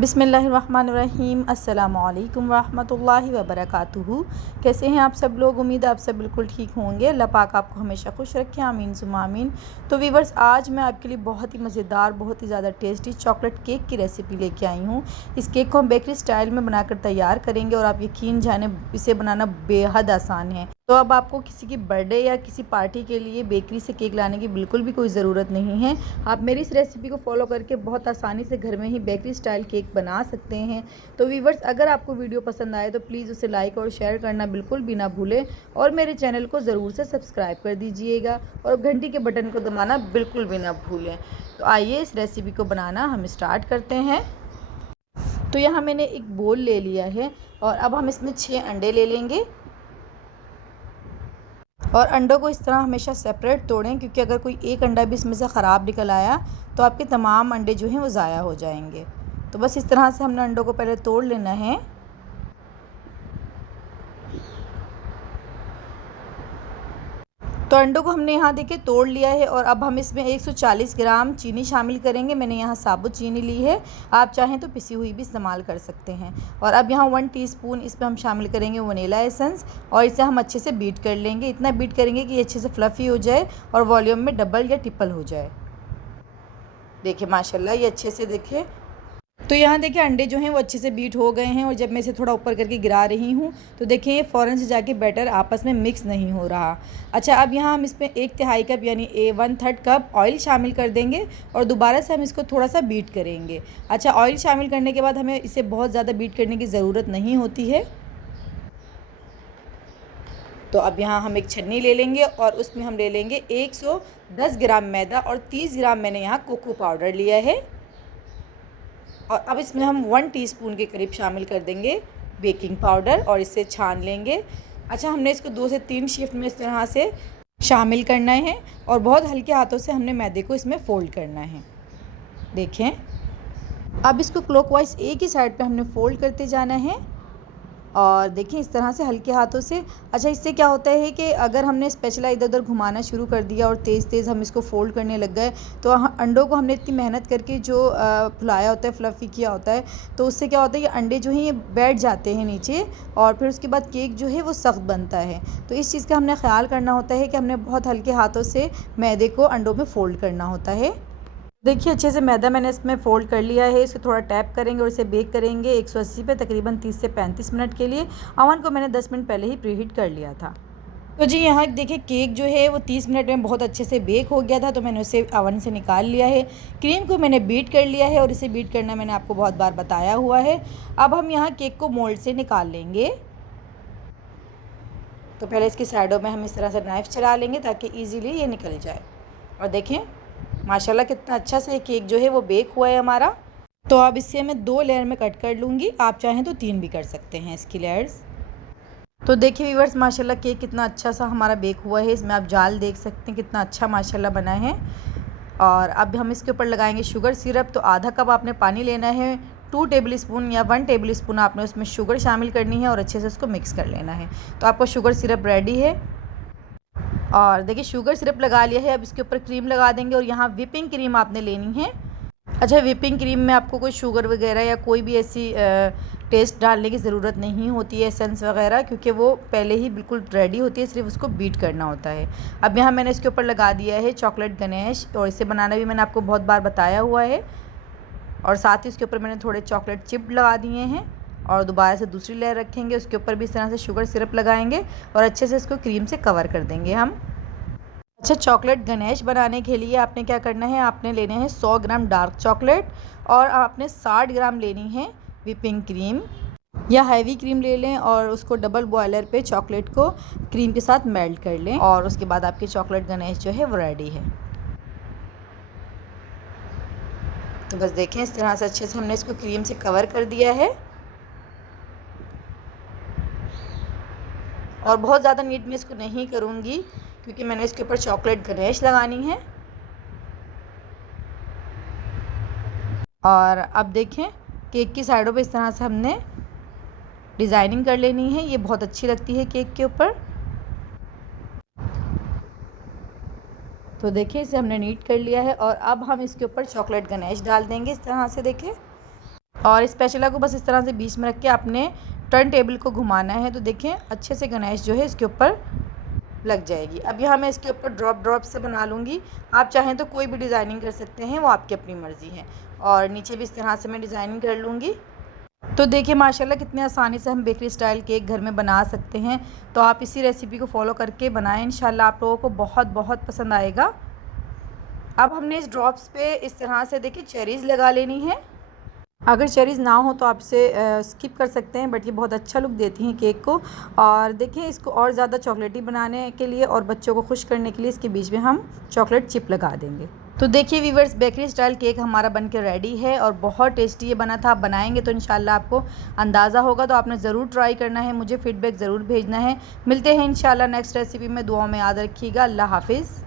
बिस्मिल्लाहिर्रहमानिर्रहीम अस्सलामुअलैकुम रहमतुल्लाहि व बरकातुहू। कैसे हैं आप सब लोग? उम्मीद है आप सब बिल्कुल ठीक होंगे। अल्लाह पाक आपको हमेशा खुश रखे, आमीन सुम्मा आमीन। तो वीवर्स, आज मैं आपके लिए बहुत ही मज़ेदार, बहुत ही ज़्यादा टेस्टी चॉकलेट केक की रेसिपी लेके आई हूँ। इस केक को हम बेकरी स्टाइल में बनाकर तैयार करेंगे और आप यकीन जाने इसे बनाना बेहद आसान है। तो अब आपको किसी की बर्थडे या किसी पार्टी के लिए बेकरी से केक लाने की बिल्कुल भी कोई ज़रूरत नहीं है। आप मेरी इस रेसिपी को फॉलो करके बहुत आसानी से घर में ही बेकरी स्टाइल केक बना सकते हैं। तो वीवर्स, अगर आपको वीडियो पसंद आए तो प्लीज़ उसे लाइक और शेयर करना बिल्कुल भी ना भूलें और मेरे चैनल को ज़रूर से सब्सक्राइब कर दीजिएगा और घंटी के बटन को दबाना बिल्कुल भी ना भूलें। तो आइए इस रेसिपी को बनाना हम स्टार्ट करते हैं। तो यहाँ मैंने एक बोल ले लिया है और अब हम इसमें 6 अंडे ले लेंगे और अंडों को इस तरह हमेशा सेपरेट तोड़ें, क्योंकि अगर कोई एक अंडा भी इसमें से ख़राब निकल आया तो आपके तमाम अंडे जो हैं वो ज़ाया हो जाएंगे। तो बस इस तरह से हमने अंडों को पहले तोड़ लेना है। तो अंडों को हमने यहाँ देखिए तोड़ लिया है और अब हम इसमें 140 ग्राम चीनी शामिल करेंगे। मैंने यहाँ साबुत चीनी ली है, आप चाहें तो पिसी हुई भी इस्तेमाल कर सकते हैं। और अब यहाँ 1 टीस्पून इसमें हम शामिल करेंगे वनीला एसेंस और इसे हम अच्छे से बीट कर लेंगे। इतना बीट करेंगे कि ये अच्छे से फ्लफ़ी हो जाए और वॉल्यूम में डबल या ट्रिपल हो जाए। देखिए माशाल्लाह ये अच्छे से देखिए। तो यहाँ देखिए अंडे जो हैं वो अच्छे से बीट हो गए हैं और जब मैं इसे थोड़ा ऊपर करके गिरा रही हूँ तो देखिए ये फ़ौरन से जाके बैटर आपस में मिक्स नहीं हो रहा। अच्छा, अब यहाँ हम इसमें 1/3 कप यानी 1/3 कप ऑयल शामिल कर देंगे और दोबारा से हम इसको थोड़ा सा बीट करेंगे। अच्छा, ऑयल शामिल करने के बाद हमें इसे बहुत ज़्यादा बीट करने की ज़रूरत नहीं होती है। तो अब यहाँ हम एक छन्नी ले लेंगे और उसमें हम ले लेंगे 110 ग्राम मैदा और 30 ग्राम मैंने यहाँ कोको पाउडर लिया है। और अब इसमें हम 1 टीस्पून के करीब शामिल कर देंगे बेकिंग पाउडर और इसे छान लेंगे। अच्छा, हमने इसको 2 से 3 शिफ्ट में इस तरह से शामिल करना है और बहुत हल्के हाथों से हमने मैदे को इसमें फ़ोल्ड करना है। देखें, अब इसको क्लॉकवाइज एक ही साइड पे हमने फ़ोल्ड करते जाना है और देखिए इस तरह से हल्के हाथों से। अच्छा, इससे क्या होता है कि अगर हमने स्पैचुला इधर उधर घुमाना शुरू कर दिया और तेज़ तेज़ हम इसको फ़ोल्ड करने लग गए तो अंडों को हमने इतनी मेहनत करके जो फुलाया होता है, फ्लफ़ी किया होता है, तो उससे क्या होता है कि अंडे जो हैं ये बैठ जाते हैं नीचे और फिर उसके बाद केक जो है वो सख्त बनता है। तो इस चीज़ का हमने ख्याल करना होता है कि हमने बहुत हल्के हाथों से मैदे को अंडों में फ़ोल्ड करना होता है। देखिए अच्छे से मैदा मैंने इसमें फ़ोल्ड कर लिया है। इसको थोड़ा टैप करेंगे और इसे बेक करेंगे 180 पे तकरीबन 30 से 35 मिनट के लिए। ओवन को मैंने 10 मिनट पहले ही प्रीहीट कर लिया था। तो जी यहाँ देखिए केक जो है वो 30 मिनट में बहुत अच्छे से बेक हो गया था, तो मैंने उसे ओवन से निकाल लिया है। क्रीम को मैंने बीट कर लिया है और इसे बीट करना मैंने आपको बहुत बार बताया हुआ है। अब हम यहाँ केक को मोल्ड से निकाल लेंगे। तो पहले इसकी साइडों में हम इस तरह से नाइफ़ चला लेंगे ताकि ईज़िली ये निकल जाए। और देखें माशाल्लाह कितना अच्छा से केक जो है वो बेक हुआ है हमारा। तो अब इससे मैं 2 लेयर में कट कर लूँगी, आप चाहें तो 3 भी कर सकते हैं इसकी लेयर्स। तो देखिए व्यूअर्स, माशाल्लाह केक कितना अच्छा सा हमारा बेक हुआ है। इसमें आप जाल देख सकते हैं कितना अच्छा माशाल्लाह बना है। और अब हम इसके ऊपर लगाएंगे शुगर सिरप। तो आधा कप आपने पानी लेना है, 2 टेबल स्पून या 1 टेबल स्पून आपने उसमें शुगर शामिल करनी है और अच्छे से उसको मिक्स कर लेना है। तो आपका शुगर सिरप रेडी है। और देखिए शुगर सिरप लगा लिया है, अब इसके ऊपर क्रीम लगा देंगे और यहाँ व्हिपिंग क्रीम आपने लेनी है। अच्छा, व्हिपिंग क्रीम में आपको कोई शुगर वगैरह या कोई भी ऐसी टेस्ट डालने की ज़रूरत नहीं होती है, एसेंस वगैरह, क्योंकि वो पहले ही बिल्कुल रेडी होती है, सिर्फ उसको बीट करना होता है। अब यहाँ मैंने इसके ऊपर लगा दिया है चॉकलेट गनेश और इसे बनाना भी मैंने आपको बहुत बार बताया हुआ है। और साथ ही उसके ऊपर मैंने थोड़े चॉकलेट चिप लगा दिए हैं और दोबारा से दूसरी लेयर रखेंगे, उसके ऊपर भी इस तरह से शुगर सिरप लगाएंगे और अच्छे से इसको क्रीम से कवर कर देंगे हम। अच्छा, चॉकलेट गनेश बनाने के लिए आपने क्या करना है, आपने लेने हैं 100 ग्राम डार्क चॉकलेट और आपने 60 ग्राम लेनी है व्हिपिंग क्रीम या हैवी क्रीम ले लें और उसको डबल बॉयलर पे चॉकलेट को क्रीम के साथ मेल्ट कर लें और उसके बाद आपकी चॉकलेट गनेश जो है वो रेडी है। तो बस देखें इस तरह से अच्छे से हमने इसको क्रीम से कवर कर दिया है और बहुत ज़्यादा नीट में इसको नहीं करूँगी क्योंकि मैंने इसके ऊपर चॉकलेट गनेश लगानी है। और अब देखें केक की साइडों पे इस तरह से हमने डिज़ाइनिंग कर लेनी है, ये बहुत अच्छी लगती है केक के ऊपर। तो देखिए इसे हमने नीट कर लिया है और अब हम इसके ऊपर चॉकलेट गनेश डाल देंगे इस तरह से। देखें और स्पैचुला को बस इस तरह से बीच में रख के आपने टर्न टेबल को घुमाना है। तो देखें अच्छे से गनाश जो है इसके ऊपर लग जाएगी। अब यहाँ मैं इसके ऊपर ड्रॉप से बना लूँगी। आप चाहें तो कोई भी डिज़ाइनिंग कर सकते हैं, वो आपकी अपनी मर्ज़ी है। और नीचे भी इस तरह से मैं डिज़ाइनिंग कर लूँगी। तो देखिए माशाल्लाह कितने आसानी से हम बेकरी स्टाइल केक घर में बना सकते हैं। तो आप इसी रेसिपी को फॉलो करके बनाएं, इंशाल्लाह आप लोगों को बहुत बहुत पसंद आएगा। अब हमने इस ड्रॉप्स पे इस तरह से देखिए चेरीज़ लगा लेनी है। अगर चेरीज़ ना हो तो आप इसे स्किप कर सकते हैं, बट ये बहुत अच्छा लुक देती हैं केक को। और देखिए इसको और ज़्यादा चॉकलेटी बनाने के लिए और बच्चों को खुश करने के लिए इसके बीच में हम चॉकलेट चिप लगा देंगे। तो देखिए वीवर्स, बेकरी स्टाइल केक हमारा बनके रेडी है और बहुत टेस्टी ये बना था। आप बनाएंगे तो इंशाल्लाह आपको अंदाज़ा होगा। तो आपने ज़रूर ट्राई करना है, मुझे फ़ीडबैक ज़रूर भेजना है। मिलते हैं इंशाल्लाह नेक्स्ट रेसिपी में। दुआओं में याद रखिएगा। अल्लाह हाफिज़।